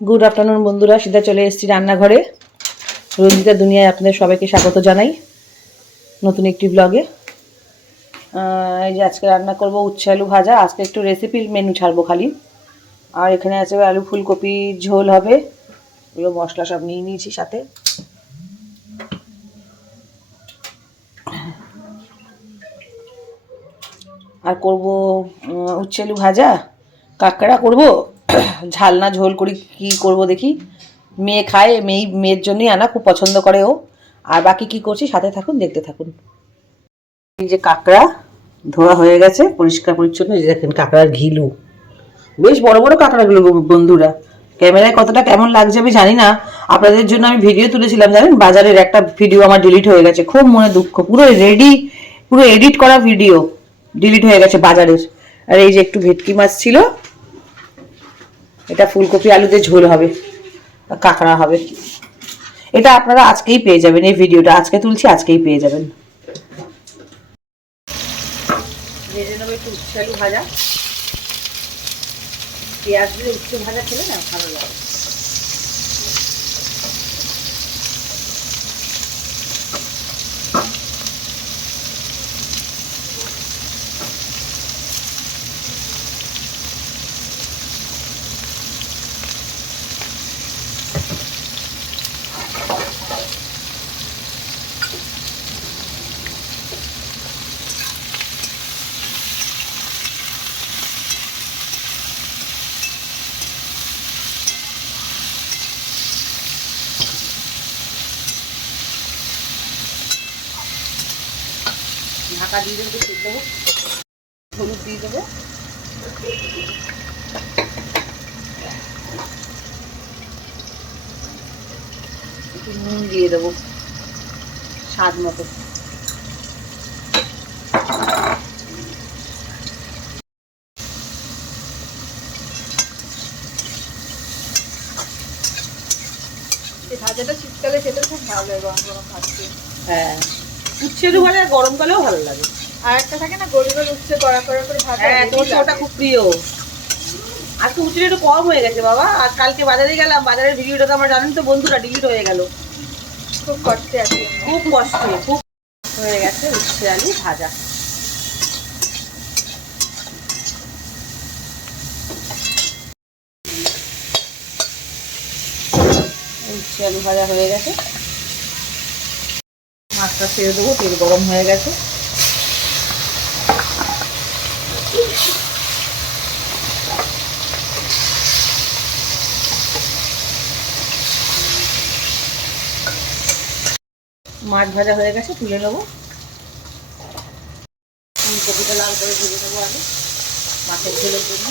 Good afternoon বন্ধুরা, সিধা চলে এসেছি রান্নাঘরে। রঞ্জিতা দুনিয়ায় আপনাদের সবাইকে স্বাগত জানাই নতুন একটি ব্লগে। এই যে আজকে রান্না করব উচ্ছে আলু ভাজা। আজকে একটু রেসিপির মেনু ছাড়বো খালি। আর এখানে আছে আলু ফুলকপি ঝোল হবে, এগুলো মশলা সব নিয়ে নিয়েছি সাথে। আর করব উচ্ছে আলু ভাজা, কাঁকড়া করব, ঝাল না ঝোল করি কি করব দেখি। মেয়ে খায়, মেয়ের জন্যই আনা, খুব পছন্দ করে ও। আর বাকি কি করছি সাথে থাকুন, দেখতে থাকুন। এই যে কাঁকড়া ধোয়া হয়ে গেছে পরিষ্কার পরিচ্ছন্ন। এই যে দেখেন কাঁকড়ার ঘিলু, বেশ বড় বড় কাঁকড়াগুলো বন্ধুরা। ক্যামেরায় কতটা কেমন লাগছে আমি জানি না। আপনাদের জন্য আমি ভিডিও তুলেছিলাম জানেন, বাজারের একটা ভিডিও আমার ডিলিট হয়ে গেছে, খুব মনে দুঃখ। পুরো এডিট করা ভিডিও ডিলিট হয়ে গেছে বাজারের। আর এই যে একটু ভেটকি মাছ ছিল, এটা ফুলকপি আলুতে ঝোল হবে, কাঁকড়া হবে। এটা আপনারা আজকেই পেয়ে যাবেন, এই ভিডিওটা আজকে তুলছি, আজকেই পেয়ে যাবেন। ভেজে নেবো একটু উচ্ছে আলু ভাজা, পেঁয়াজ দিয়ে উচ্ছে ভাজা খেলে না ভালো লাগে। ঢাকা দিয়ে দেবো, সেদ্ধ দেবো, হলুদ দিয়ে দেবো, একটু নুন দিয়ে দেবো স্বাদ মতো। ভাজাটা শীতকালে খেতে খুব ভালো লাগে, গরম গরম ভাজতে। হ্যাঁ, উচ্ছে আলু ভাজা গরমকালেও ভালো লাগে। আর একটা থাকে না গোল গোল উচ্ছে কড়া কড়া করে ভাজা, হ্যাঁ, তোর ওটা খুব প্রিয়। আজকে উচ্ছে একটু কম হয়ে গেছে বাবা। আর কালকে বাজারে গেলাম, বাজারের ভিডিওটা তো আমরা জানেন তো বন্ধুরা, ডিলিট হয়ে গেল। খুব কষ্টে আছে, খুব কষ্টে, খুব হয়ে গেছে উচ্ছে আলু ভাজা। উচ্ছে আলু ভাজা হয়ে গেছে, মাছটা ছেড়ে দেবো, তেল গরম হয়ে গেছে। মাছ ভাজা হয়ে গেছে, তুলে নেবো। ফুলকপিটা লাল করে ভেজে নেবো আগে মাছের ঝোলের জন্য।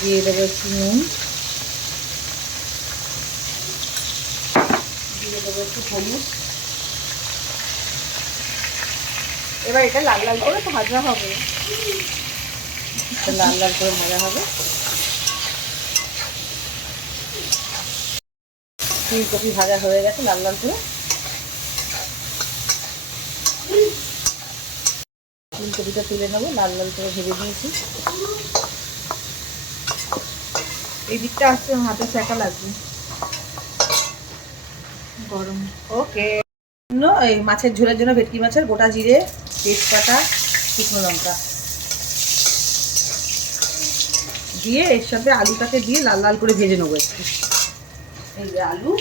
দিয়ে দেবো একটু নুন, দিয়ে দেবো একটু হলুদ। এবার এটা লাল লাল করে ভাজা হবে, লাল লাল করে ভাজা হবে। ফুলকপি ভাজা হয়ে গেছে লাল লাল করে। ফুলকপিটা তুলে নেবো, লাল লাল করে ভেজে নিয়েছি। এই দিকটা আসতে হাতে শেখা লাগবে, গরম। ওকে, এই মাছের ঝোলের জন্য ভেটকি মাছের গোটা জিরে, তেজপাতা, শুকনো লঙ্কা দিয়ে এর সাথে আলুটাকে দিয়ে লাল লাল করে ভেজে নেবো একটু। এই যে আলু,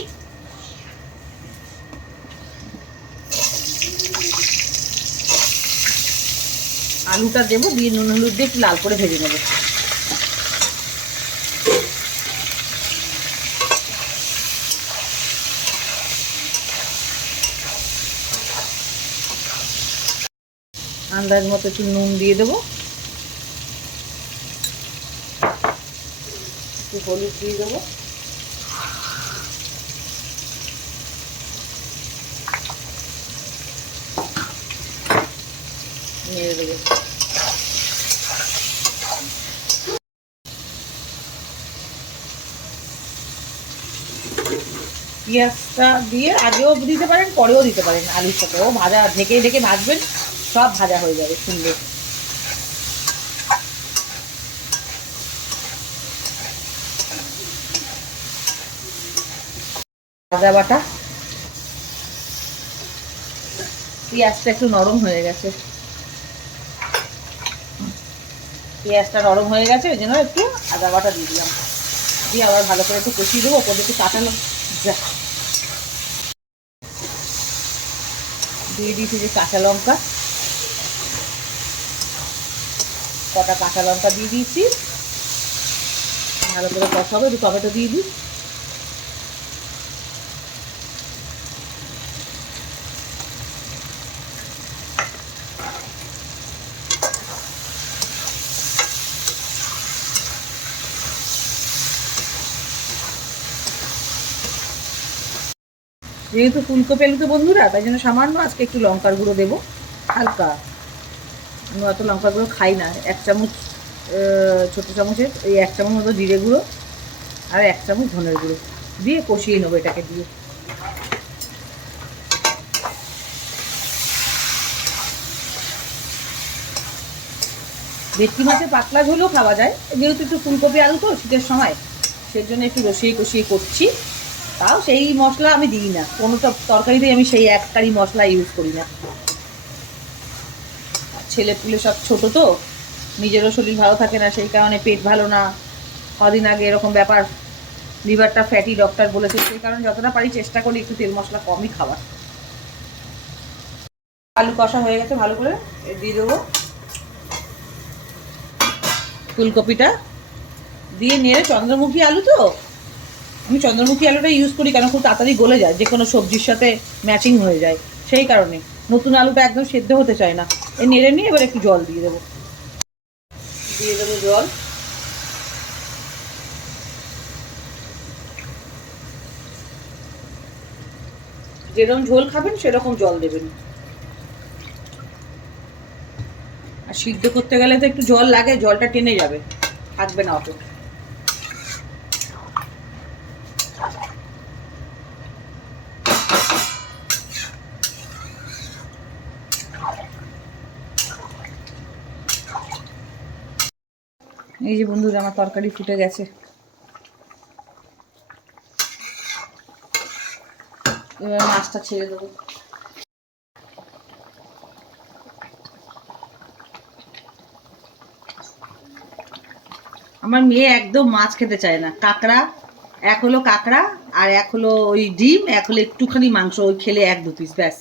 আলুটা দেবো, দিয়ে নুন হলুদ দিয়ে একটু লাল করে ভেজে নেবো। আন্দাজ মতো একটু নুন দিয়ে দেবো, একটু হলুদ দিয়ে দেবো, নেড়ে দেবো। পেঁয়াজটা দিয়ে আগেও দিতে পারেন, পরেও দিতে পারেন, আলুর সাথে ও ভাজা ঢেকে ঢেকে ভাজবেন, সব ভাজা হয়ে যাবে সুন্দর। আদা বাটা, পেঁয়াজটা একটু নরম হয়ে গেছে, পেঁয়াজটা নরম হয়ে গেছে ওই জন্য একটু আদা বাটা দিয়ে দিলাম, দিয়ে আবার ভালো করে একটু কষিয়ে দেবো। ওপর একটু কাঁচা লঙ্কা দিয়ে দিয়েছি, যে কাঁচা লঙ্কা, কটা কাঁচা লঙ্কা দিয়ে দিয়েছি, ভালো করে কষাবো। একটু টমেটো দিয়ে দিই, যেহেতু ফুলকপি আলু তো বন্ধুরা, তাই জন্য সামান্য আজকে একটু লঙ্কার গুঁড়ো দেবো, হালকা। আমি অত লঙ্কার গুঁড়ো খাই না। 1 চামচ ছোটো চামচের এই 1 চামচ মতো জিরে গুঁড়ো আর 1 চামচ ধনের গুঁড়ো দিয়ে কষিয়ে নেবো এটাকে দিয়ে। ভেটকি মাছের পাতলা ঝোলও খাওয়া যায়, যেহেতু একটু ফুলকপি আলু তো শীতের সময়, সেই জন্য একটু রসিয়ে কষিয়ে করছি। তাও সেই মশলা আমি দিই না, কোনো তরকারিতেই আমি সেই একটারই মশলা ইউজ করি না। ছেলে পুলে সব ছোটো তো, নিজেরও শরীর ভালো থাকে না, সেই কারণে পেট ভালো না, কদিন আগে এরকম ব্যাপার, লিভারটা ফ্যাটি ডক্টর বলেছে, সেই কারণে যতটা পারি চেষ্টা করি একটু তেল মশলা কমই খাওয়ার। আলু কষা হয়ে গেছে, ভালো করে দিয়ে দেবো ফুলকপিটা, দিয়ে নেড়ে, চন্দ্রমুখী আলু তো, আমি চন্দ্রমুখী আলুটা ইউজ করি কারণ খুব তাড়াতাড়ি গলে যায়, যে কোনো সবজির সাথে ম্যাচিং হয়ে যায়, সেই কারণে। নতুন আলুটা একদম সেদ্ধ হতে চায় না। এই নেড়ে নিয়ে এবার একটু জল দিয়ে দেবো, জল। যেরকম ঝোল খাবেন সেরকম জল দেবেন। আর সিদ্ধ করতে গেলে তো একটু জল লাগে, জলটা টেনে যাবে, থাকবে না অত। এই যে বন্ধুরা, আমার তরকারি ফুটে গেছে, এবার মাছটা ছেড়ে দেবো। আমার মেয়ে একদম মাছ খেতে চায় না, কাঁকড়া, এক হলো কাঁকড়া আর এক হলো ওই ডিম, এক হলো একটুখানি মাংস, ওই খেলে 1-2 পিস ব্যাস।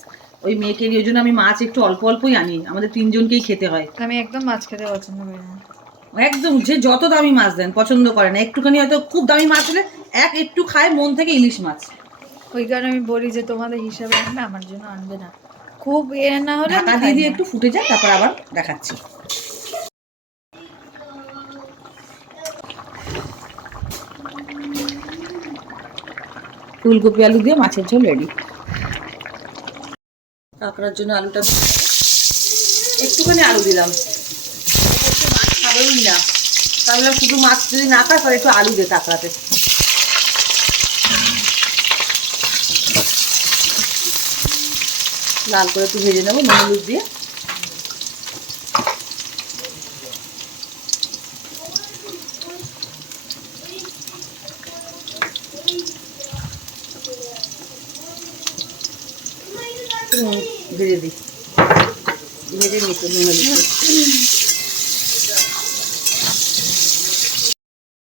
ওই মেয়েকে নিয়ে, ওই জন্য আমি মাছ একটু অল্প অল্পই আনি, আমাদের 3 জনকেই খেতে হয়। আমি একদম মাছ খেতে পছন্দ করি না, একদম, যে যত দামি মাছ দেন পছন্দ করে না, একটুখানি হয়তো খুব দামি মাছ হলে একটু খায় মন থেকে, ইলিশ মাছ। ওই কারণে আমি বলি যে তোমাদের হিসাবে আনবে, আমার জন্য আনবে না, খুব না হলে ঢাকা দিয়ে দিয়ে একটু ফুটে যায়, তারপর আবার দেখাচ্ছি। ফুলকপি আলু দিয়ে মাছের ঝোল রেডি। কাঁকড়ার জন্য আলুটা একটুখানি আলু দিলাম, মাছ খাবেই না, তাহলে শুধু মাছ যদি না খায় তাহলে একটু আলু দে কাঁকড়াতে। লাল করে একটু ভেজে নেবো নুন হলুদ দিয়ে। ভেজে দিই, ভেজে নিতে নুন হলুদ।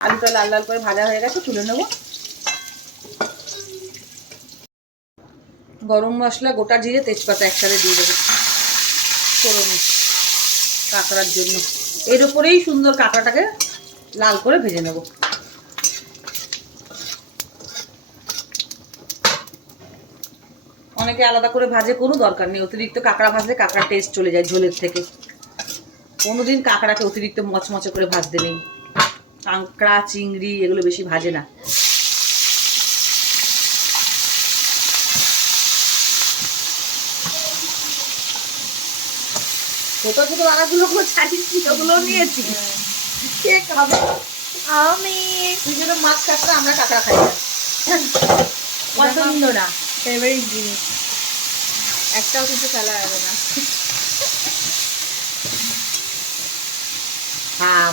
আলুটা লাল লাল করে ভাজা হয়ে গেছে, তুলে নেবো। গরম মশলা, গোটা জিরে, তেজপাতা একসাথে দিয়ে দেবো ফোড়নে, কাঁকড়ার জন্য। এর ওপরেই সুন্দর কাঁকড়াটাকে লাল করে ভেজে নেব। অনেকে আলাদা করে ভাজে, কোনো দরকার নেই, অতিরিক্ত কাঁকড়া ভাজলে কাঁকড়ার টেস্ট চলে যায় ঝোলের থেকে। কোনোদিন কাঁকড়াকে অতিরিক্ত মচমচে করে ভাজতে নেই, কাঁকড়া চিংড়ি এগুলো বেশি ভাজে না। ছোট ছোট দানাগুলো ছাড়িয়েছি, ওগুলো নিয়েছি, কে খাবে? আমি তুই যেন মাছ কাঁকড়া, আমরা কাঁকড়া খাই না, পছন্দ না, ফেভারিট জিনিস, একটাও কিছু ফেলা যাবে না।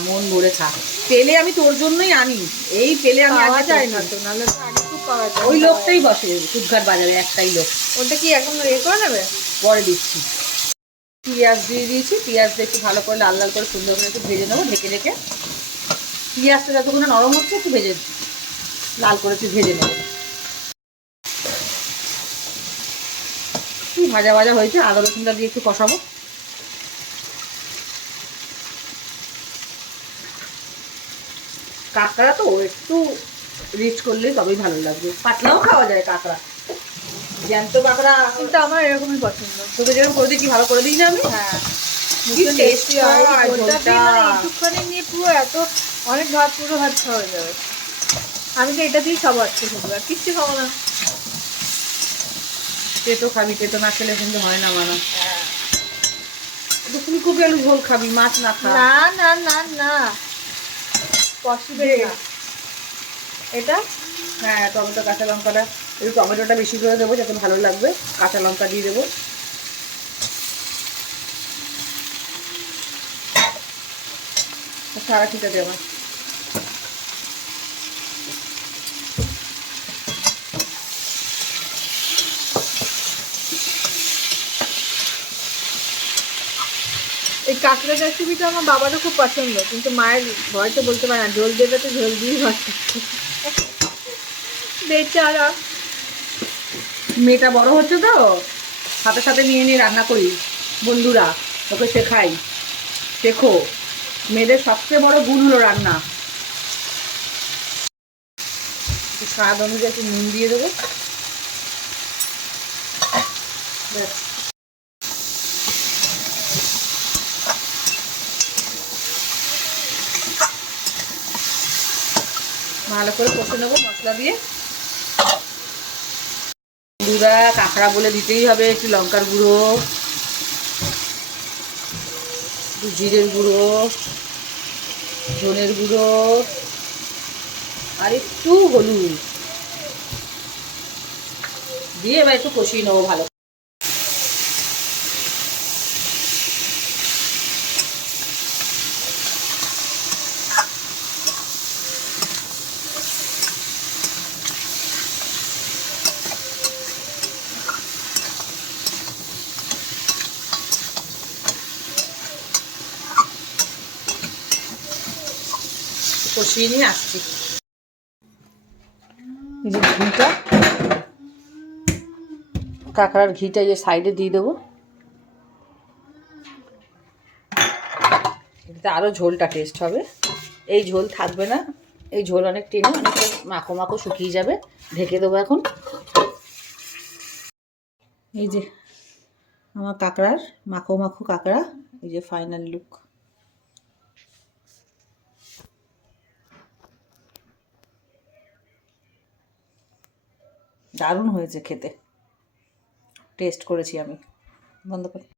মন ভরে খা। পেলে আমি তোর জন্যই আনি, এই পেলে আমি পাওয়া আগে যায় যাই না না। তো, নাহলে তো আগে খুব পাওয়া যায়। ওই লোকটাই বসে কুদঘাট বাজারে, একটাই লোক। ওটা কি এখন করে নেবে? পরে দিচ্ছি। পেঁয়াজ দিয়ে দিয়েছি, পেঁয়াজটা একটু ভালো করে লাল লাল করে সুন্দর করে একটু ভেজে নেবো ঢেকে ঢেকে। পেঁয়াজটা যতক্ষণ নরম হচ্ছে একটু ভেজে, লাল করে একটু ভেজে নেবো। ভাজা ভাজা হয়েছে, আদা রসুনটা দিয়ে একটু কষাবো। কাঁকড়া তো একটু রিচ করলেই তবেই ভালো লাগবে, পাতলাও খাওয়া যায় কাঁকড়া, জ্যান্ত কাঁকড়া। কিন্তু আমার এরকমই পছন্দ। তোকে যেরকম করে দিই কি ভালো করে দিই না আমি? হ্যাঁ, কি টেস্টি হয় ঝোলটা ঝোলটা। মানে একটুখানি নিয়ে পুরো এত অনেক ভাত, পুরো ভাত খাওয়া যাবে। আমি তো এটা দিয়েই খাবো আজকে শুধু, আর কিচ্ছু খাবো না। পেটো খাবি, পেটো না খেলে কিন্তু হয় না মানা। ফুলকপি আলু ঝোল খাবি, মাছ না খা। না না না না, পসিবল না এটা। হ্যাঁ, টমেটো কাঁচা লঙ্কাটা একটু, টমেটোটা বেশি করে দেবো যাতে ভালো লাগবে। কাঁচা লঙ্কা দিয়ে দেবো। সারা ঠিক আছে আমার। এই কাঁকড়া রেসিপিটা আমার বাবারও খুব পছন্দ, কিন্তু মায়ের ভয়তে বলতে পারে না, ঝোল দেবে তো ঝোল দিয়ে ভাত খাচ্ছে। বেচারা। মেয়েটা বড় হচ্ছে তো, সাথে সাথে নিয়ে নিয়ে রান্না করি। বন্ধুরা ওকে শেখাই, শেখো। মেয়েদের সবচেয়ে বড় গুণ হলো রান্না। স্বাদ অনুযায়ী একটু নুন দিয়ে দেবো। ব্যাস। ভালো করে কষে নেবো মশলা দিয়ে। বন্ধুরা কাঁকড়া বলে দিতেই হবে একটু লঙ্কার গুঁড়ো, একটু জিরের গুঁড়ো, ধনের গুঁড়ো, আর একটু হলুদ দিয়ে এবার একটু কষিয়ে নেবো ভালো। কষিয়ে নিয়ে আসছি। এই যে ঘিটা, কাঁকড়ার ঘিটা এই সাইডে দিয়ে দেবো। এতে আরও ঝোলটা টেস্ট হবে। এই ঝোল থাকবে না, এই ঝোল অনেক টেনে অনেকটা মাখো মাখো শুকিয়ে যাবে। ঢেকে দেবো এখন। এই যে আমার কাঁকড়ার মাখো মাখো কাঁকড়া, এই যে ফাইনাল লুক। দারুণ হয়েছে খেতে, টেস্ট করেছি আমি। বন্ধ কর।